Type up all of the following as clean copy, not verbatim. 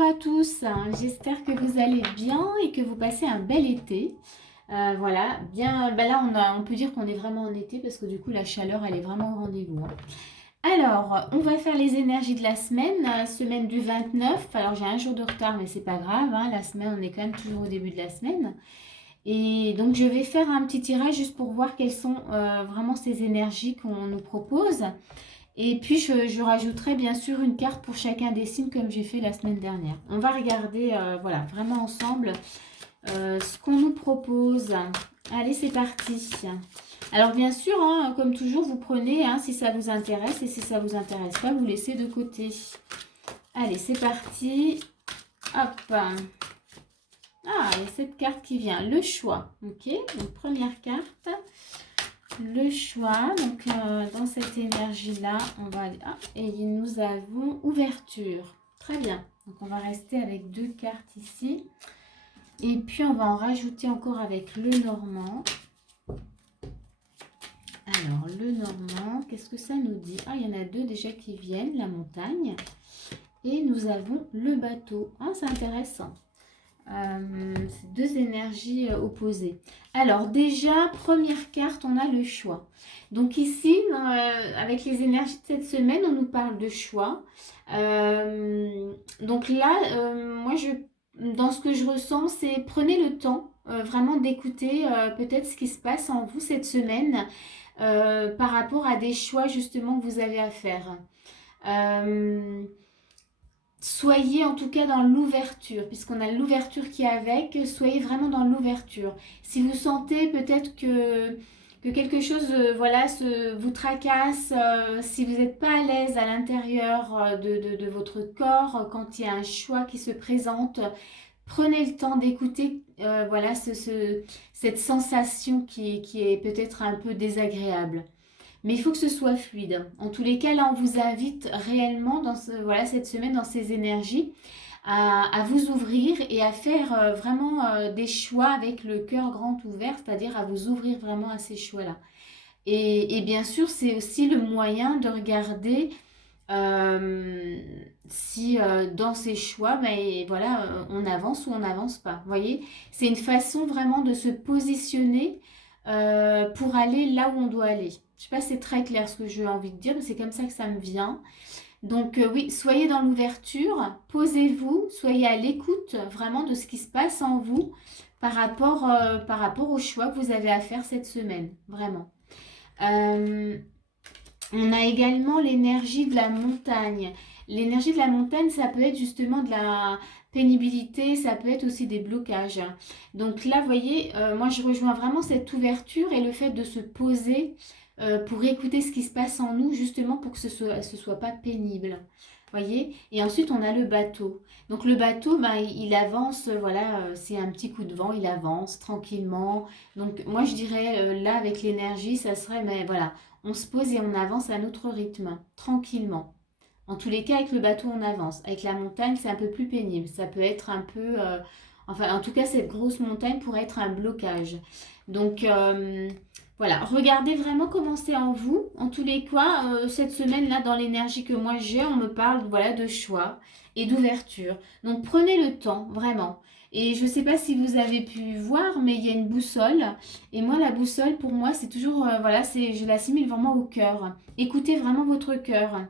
Bonjour à tous, j'espère que vous allez bien et que vous passez un bel été. Voilà, bien, là on peut dire qu'on est vraiment en été parce que du coup la chaleur elle est vraiment au rendez-vous, hein. Alors, on va faire les énergies de la semaine, semaine du 29. Alors j'ai un jour de retard mais c'est pas grave, hein, la semaine on est quand même toujours au début de la semaine. Et donc je vais faire un petit tirage juste pour voir quelles sont vraiment ces énergies qu'on nous propose. Et puis, je rajouterai bien sûr une carte pour chacun des signes comme j'ai fait la semaine dernière. On va regarder, voilà, vraiment ensemble ce qu'on nous propose. Allez, c'est parti. Alors, bien sûr, hein, comme toujours, vous prenez si ça vous intéresse et si ça vous intéresse pas, vous laissez de côté. Allez, c'est parti. Hop. Ah, il y a cette carte qui vient, le choix. Ok, donc première carte. Le choix, donc dans cette énergie-là, on va aller... Ah, et nous avons ouverture. Très bien. Donc on va rester avec deux cartes ici. Et puis on va en rajouter encore avec le normand. Alors le normand, qu'est-ce que ça nous dit? Ah, il y en a deux déjà qui viennent, la montagne. Et nous avons le bateau. Ah, c'est intéressant. C'est deux énergies opposées. Alors déjà, première carte, on a le choix. Donc ici, avec les énergies de cette semaine, on nous parle de choix. Donc là, dans ce que je ressens, c'est prenez le temps vraiment d'écouter peut-être ce qui se passe en vous cette semaine par rapport à des choix justement que vous avez à faire. Soyez en tout cas dans l'ouverture, puisqu'on a l'ouverture qui est avec, soyez vraiment dans l'ouverture. Si vous sentez peut-être que quelque chose voilà, vous tracasse, si vous n'êtes pas à l'aise à l'intérieur de votre corps, quand il y a un choix qui se présente, prenez le temps d'écouter voilà, cette sensation qui est peut-être un peu désagréable. Mais il faut que ce soit fluide. En tous les cas, là, on vous invite réellement dans voilà, cette semaine, dans ces énergies, à vous ouvrir et à faire vraiment des choix avec le cœur grand ouvert, c'est-à-dire à vous ouvrir vraiment à ces choix-là. Et bien sûr, c'est aussi le moyen de regarder si dans ces choix, ben, voilà, on avance ou on n'avance pas. Vous voyez, c'est une façon vraiment de se positionner pour aller là où on doit aller. Je sais pas si c'est très clair ce que j'ai envie de dire, mais c'est comme ça que ça me vient. Donc oui, soyez dans l'ouverture, posez-vous, soyez à l'écoute vraiment de ce qui se passe en vous par rapport au choix que vous avez à faire cette semaine, vraiment. Euh, on a également l'énergie de la montagne. L'énergie de la montagne, ça peut être justement de la pénibilité, ça peut être aussi des blocages. Donc là, vous voyez, moi je rejoins vraiment cette ouverture et le fait de se poser pour écouter ce qui se passe en nous, justement pour que ce soit pas pénible. Voyez. Et ensuite, on a le bateau. Donc le bateau, ben, il avance, voilà, c'est un petit coup de vent, il avance tranquillement. Donc moi, je dirais, là, avec l'énergie, ça serait, mais voilà, on se pose et on avance à notre rythme, tranquillement. En tous les cas, avec le bateau, on avance. Avec la montagne, c'est un peu plus pénible. Ça peut être un peu... enfin, en tout cas, cette grosse montagne pourrait être un blocage. Donc, voilà. Regardez vraiment comment c'est en vous. En tous les cas, cette semaine-là, dans l'énergie que moi j'ai, on me parle voilà, de choix et d'ouverture. Donc, prenez le temps, vraiment. Et je ne sais pas si vous avez pu voir, mais il y a une boussole. Et moi, la boussole, pour moi, c'est toujours... voilà, je l'assimile vraiment au cœur. Écoutez vraiment votre cœur.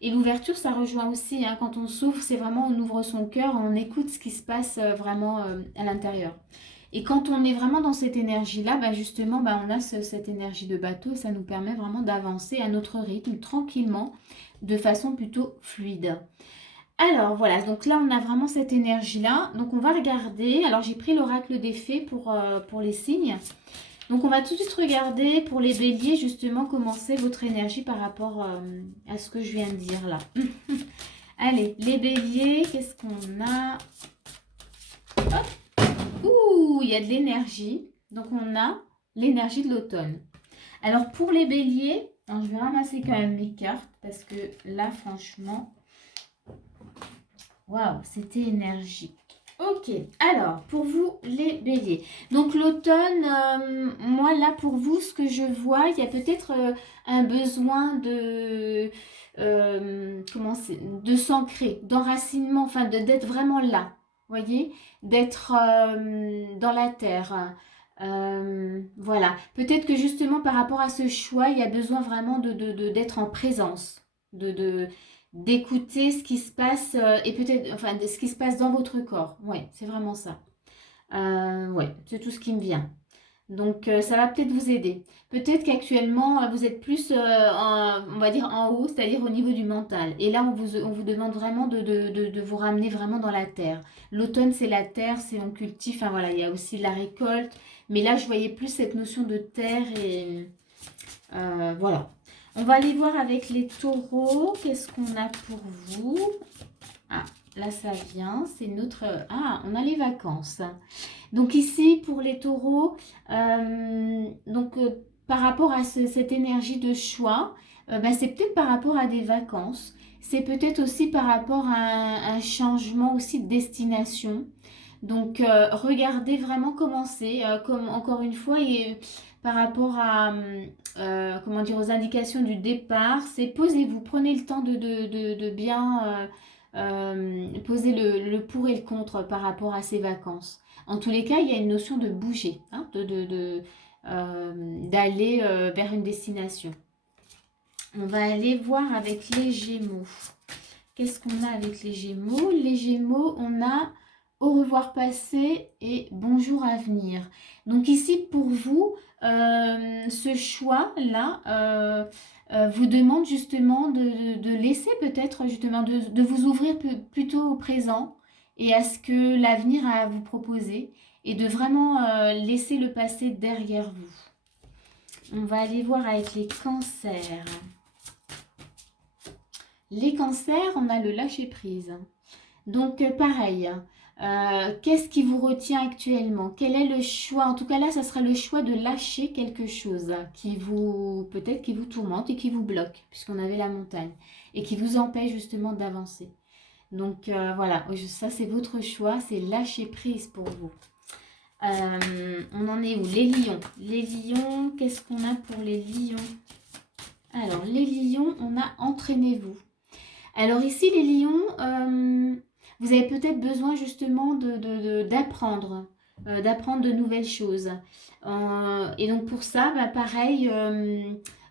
Et l'ouverture, ça rejoint aussi, hein, quand on s'ouvre, c'est vraiment on ouvre son cœur, on écoute ce qui se passe vraiment à l'intérieur. Et quand on est vraiment dans cette énergie-là, bah justement, bah on a cette énergie de bateau, ça nous permet vraiment d'avancer à notre rythme, tranquillement, de façon plutôt fluide. Alors voilà, donc là on a vraiment cette énergie-là. Donc on va regarder, alors j'ai pris l'oracle des fées pour les signes. Donc on va tout de suite regarder pour les béliers justement comment c'est votre énergie par rapport à ce que je viens de dire là. Allez, les béliers, qu'est-ce qu'on a? Hop. Ouh, il y a de l'énergie. Donc on a l'énergie de l'automne. Alors pour les béliers, alors je vais ramasser quand même mes cartes parce que là franchement, waouh, c'était énergique. Ok, alors pour vous les béliers, donc l'automne, moi là pour vous ce que je vois, il y a peut-être un besoin de, comment c'est, de s'ancrer, d'enracinement, enfin d'être vraiment là, voyez, d'être dans la terre. Voilà, peut-être que justement par rapport à ce choix, il y a besoin vraiment d'être en présence, de, d'écouter ce qui se passe et peut-être enfin ce qui se passe dans votre corps. Ouais, c'est vraiment ça. Ouais, c'est tout ce qui me vient. Donc ça va peut-être vous aider. Peut-être qu'actuellement vous êtes plus on va dire en haut, c'est-à-dire au niveau du mental. Et là on vous demande vraiment de vous ramener vraiment dans la terre. L'automne c'est la terre, c'est on cultive, enfin voilà, il y a aussi la récolte. Mais là je voyais plus cette notion de terre et voilà. On va aller voir avec les taureaux. Qu'est-ce qu'on a pour vous? Ah, là ça vient. C'est notre... Ah, on a les vacances. Donc ici, pour les taureaux, donc par rapport à cette énergie de choix, bah, c'est peut-être par rapport à des vacances. C'est peut-être aussi par rapport à un changement aussi de destination. Donc, regardez vraiment comment c'est. Comme encore une fois, et par rapport à comment dire, aux indications du départ, c'est posez-vous, prenez le temps de bien poser le pour et le contre par rapport à ces vacances. En tous les cas, il y a une notion de bouger, hein, d'aller vers une destination. On va aller voir avec les Gémeaux. Qu'est-ce qu'on a avec les Gémeaux? Les Gémeaux, on a au revoir passé et bonjour à venir. Donc ici, pour vous, ce choix-là vous demande justement de laisser peut-être justement de vous ouvrir plutôt au présent et à ce que l'avenir a à vous proposer et de vraiment laisser le passé derrière vous. On va aller voir avec les cancers. Les cancers, on a le lâcher-prise. Donc, pareil, qu'est-ce qui vous retient actuellement? Quel est le choix? En tout cas, là, ça sera le choix de lâcher quelque chose qui vous, peut-être qui vous tourmente et qui vous bloque, puisqu'on avait la montagne, et qui vous empêche justement d'avancer. Donc, voilà, ça, c'est votre choix, c'est lâcher prise pour vous. On en est où? Les lions. Les lions, qu'est-ce qu'on a pour les lions? Alors, les lions, on a entraînez-vous. Alors ici, les lions, vous avez peut-être besoin justement d'apprendre, d'apprendre de nouvelles choses. Et donc pour ça, bah, pareil,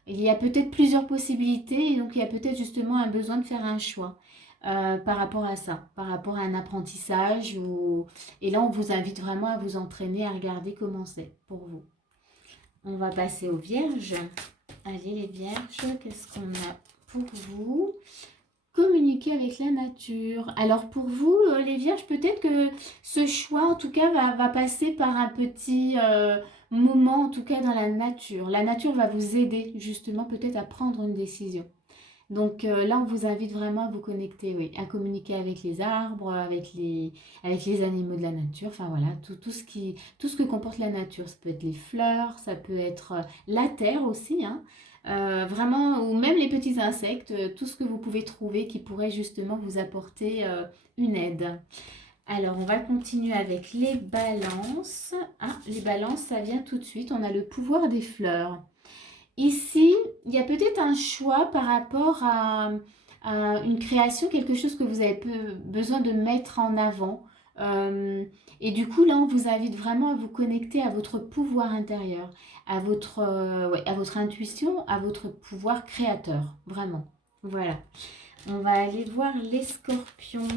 il y a peut-être plusieurs possibilités et donc il y a peut-être justement un besoin de faire un choix par rapport à ça, par rapport à un apprentissage. Et là, on vous invite vraiment à vous entraîner, à regarder comment c'est pour vous. On va passer aux vierges. Allez les vierges, qu'est-ce qu'on a pour vous? Communiquer avec la nature. Alors pour vous, les vierges, peut-être que ce choix, en tout cas, va passer par un petit moment, en tout cas, dans la nature. La nature va vous aider, justement, peut-être à prendre une décision. Donc là, on vous invite vraiment à vous connecter, oui, à communiquer avec les arbres, avec les animaux de la nature. Enfin voilà, tout ce que comporte la nature. Ça peut être les fleurs, ça peut être la terre aussi, hein. Vraiment, ou même les petits insectes, tout ce que vous pouvez trouver qui pourrait justement vous apporter une aide. Alors, on va continuer avec les balances. Ah, les balances, ça vient tout de suite. On a le pouvoir des fleurs. Ici, il y a peut-être un choix par rapport à une création, quelque chose que vous avez besoin de mettre en avant. Et du coup, là, on vous invite vraiment à vous connecter à votre pouvoir intérieur, ouais, à votre intuition, à votre pouvoir créateur, vraiment. Voilà. On va aller voir les scorpions.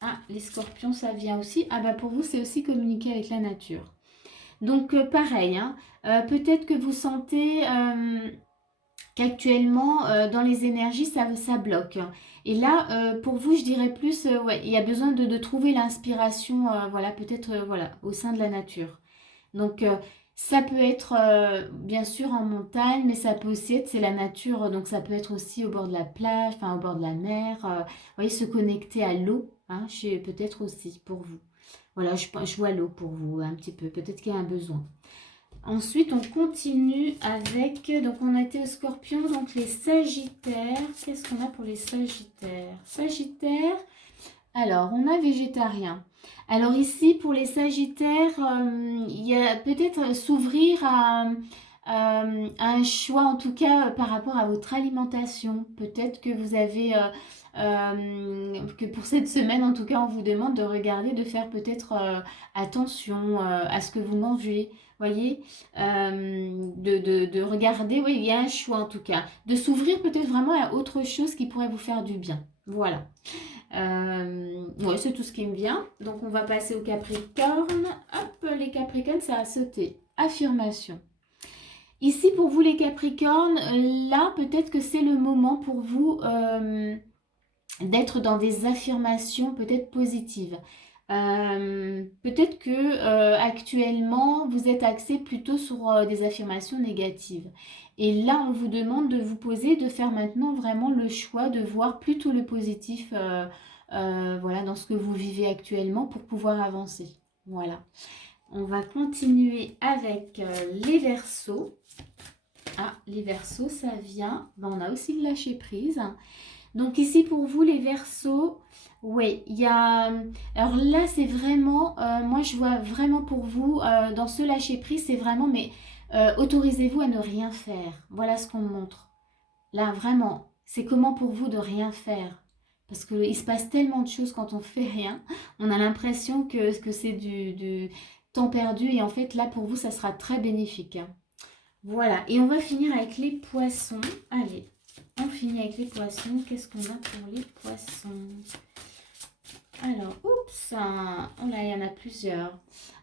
Ah, les scorpions, ça vient aussi. Ah bah pour vous, c'est aussi communiquer avec la nature. Donc pareil, hein, peut-être que vous sentez qu'actuellement dans les énergies ça bloque. Et là pour vous je dirais plus ouais, il y a besoin de trouver l'inspiration voilà peut-être voilà au sein de la nature. Donc ça peut être bien sûr en montagne, mais ça peut aussi être c'est la nature, donc ça peut être aussi au bord de la plage, enfin au bord de la mer. Vous voyez se connecter à l'eau, hein, peut-être aussi pour vous. Voilà, je vois l'eau pour vous un petit peu. Peut-être qu'il y a un besoin. Ensuite, on continue avec... Donc, on a été au scorpion, donc les sagittaires. Qu'est-ce qu'on a pour les sagittaires? Sagittaires, Alors, on a végétarien. Alors ici, pour les Sagittaires, il y a peut-être s'ouvrir à un choix, en tout cas par rapport à votre alimentation. Peut-être que vous avez, que pour cette semaine, en tout cas, on vous demande de regarder, de faire peut-être attention à ce que vous mangez. Voyez, de regarder, oui, il y a un choix en tout cas, de s'ouvrir peut-être vraiment à autre chose qui pourrait vous faire du bien. Voilà. Ouais, c'est tout ce qui me vient. Donc, on va passer au Capricorne. Hop, les Capricornes, ça a sauté. Affirmation. Ici, pour vous, les Capricornes, là, peut-être que c'est le moment pour vous d'être dans des affirmations peut-être positives. Peut-être que actuellement vous êtes axé plutôt sur des affirmations négatives. Et là, on vous demande de vous poser, de faire maintenant vraiment le choix de voir plutôt le positif voilà, dans ce que vous vivez actuellement pour pouvoir avancer. Voilà. On va continuer avec les Verseaux. Ah, les Verseaux, ça vient. Ben, on a aussi le lâcher prise. Donc ici pour vous les Verseaux, oui, il y a... Alors là c'est vraiment, moi je vois vraiment pour vous, dans ce lâcher prise, c'est vraiment, mais autorisez-vous à ne rien faire. Voilà ce qu'on montre. Là vraiment, c'est comment pour vous de rien faire. Parce qu'il se passe tellement de choses quand on fait rien. On a l'impression que c'est du temps perdu et en fait là pour vous ça sera très bénéfique, hein. Voilà, et on va finir avec les poissons. Allez, on finit avec les poissons. Qu'est-ce qu'on a pour les poissons? Alors, oups, oh là, il y en a plusieurs.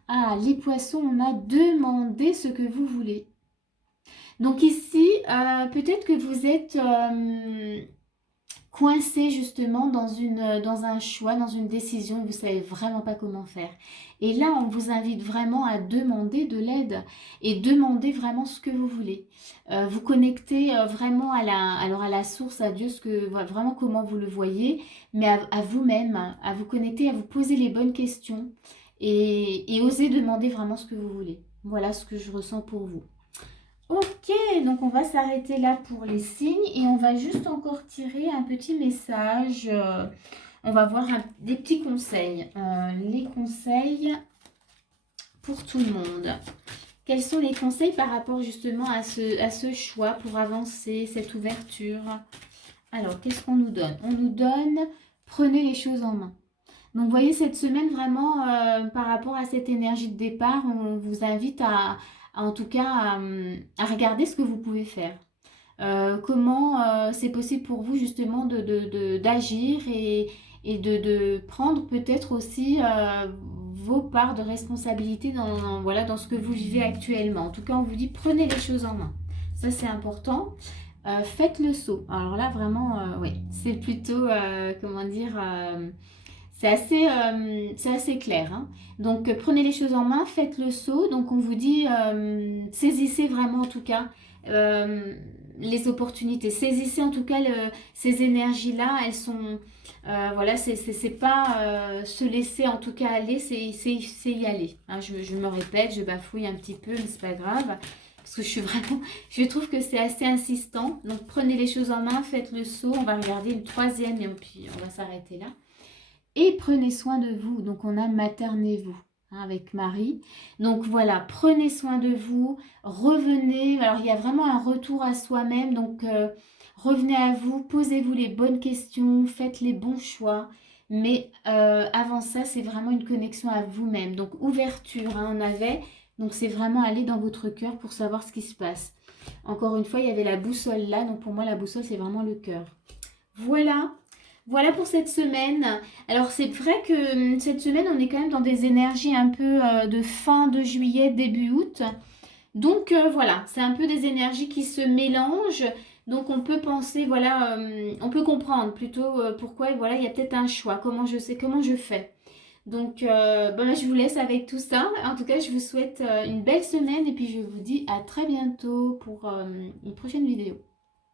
Ah, les poissons, on a demandé ce que vous voulez. Donc ici, peut-être que vous êtes coincé justement dans un choix, dans une décision, vous ne savez vraiment pas comment faire. Et là, on vous invite vraiment à demander de l'aide et demander vraiment ce que vous voulez. Vous connecter vraiment à la source, à Dieu, vraiment comment vous le voyez, mais à vous-même, à vous connecter, à vous poser les bonnes questions et oser demander vraiment ce que vous voulez. Voilà ce que je ressens pour vous. Ok, donc on va s'arrêter là pour les signes et on va juste encore tirer un petit message. On va voir des petits conseils. Les conseils pour tout le monde. Quels sont les conseils par rapport justement à ce choix pour avancer, cette ouverture? Alors, qu'est-ce qu'on nous donne? On nous donne, prenez les choses en main. Donc, vous voyez, cette semaine, vraiment, par rapport à cette énergie de départ, on vous invite en tout cas, à regarder ce que vous pouvez faire. Comment c'est possible pour vous, justement, d'agir et de prendre peut-être aussi vos parts de responsabilité voilà, dans ce que vous vivez actuellement. En tout cas, on vous dit, prenez les choses en main. Ça, c'est important. Faites le saut. Alors là, vraiment, oui, c'est plutôt, comment dire... c'est assez clair, hein. Donc, prenez les choses en main, faites le saut. Donc, on vous dit, saisissez vraiment, en tout cas, les opportunités. Saisissez, en tout cas, ces énergies-là. Elles sont... voilà, c'est pas se laisser, en tout cas, aller, c'est y aller, hein. Je me répète, je bafouille un petit peu, mais c'est pas grave. Parce que je suis vraiment... Je trouve que c'est assez insistant. Donc, prenez les choses en main, faites le saut. On va regarder une troisième et puis on va s'arrêter là. Et prenez soin de vous. Donc, on a maternez-vous, hein, avec Marie. Donc, voilà, prenez soin de vous. Revenez. Alors, il y a vraiment un retour à soi-même. Donc, revenez à vous. Posez-vous les bonnes questions. Faites les bons choix. Mais avant ça, c'est vraiment une connexion à vous-même. Donc, ouverture, hein, on avait. Donc, c'est vraiment aller dans votre cœur pour savoir ce qui se passe. Encore une fois, il y avait la boussole là. Donc, pour moi, la boussole, c'est vraiment le cœur. Voilà. Voilà pour cette semaine. Alors c'est vrai que cette semaine, on est quand même dans des énergies un peu de fin de juillet, début août. Donc voilà, c'est un peu des énergies qui se mélangent. Donc on peut penser, voilà, on peut comprendre plutôt pourquoi, voilà, il y a peut-être un choix, comment je sais, comment je fais. Donc ben, je vous laisse avec tout ça. En tout cas, je vous souhaite une belle semaine et puis je vous dis à très bientôt pour une prochaine vidéo.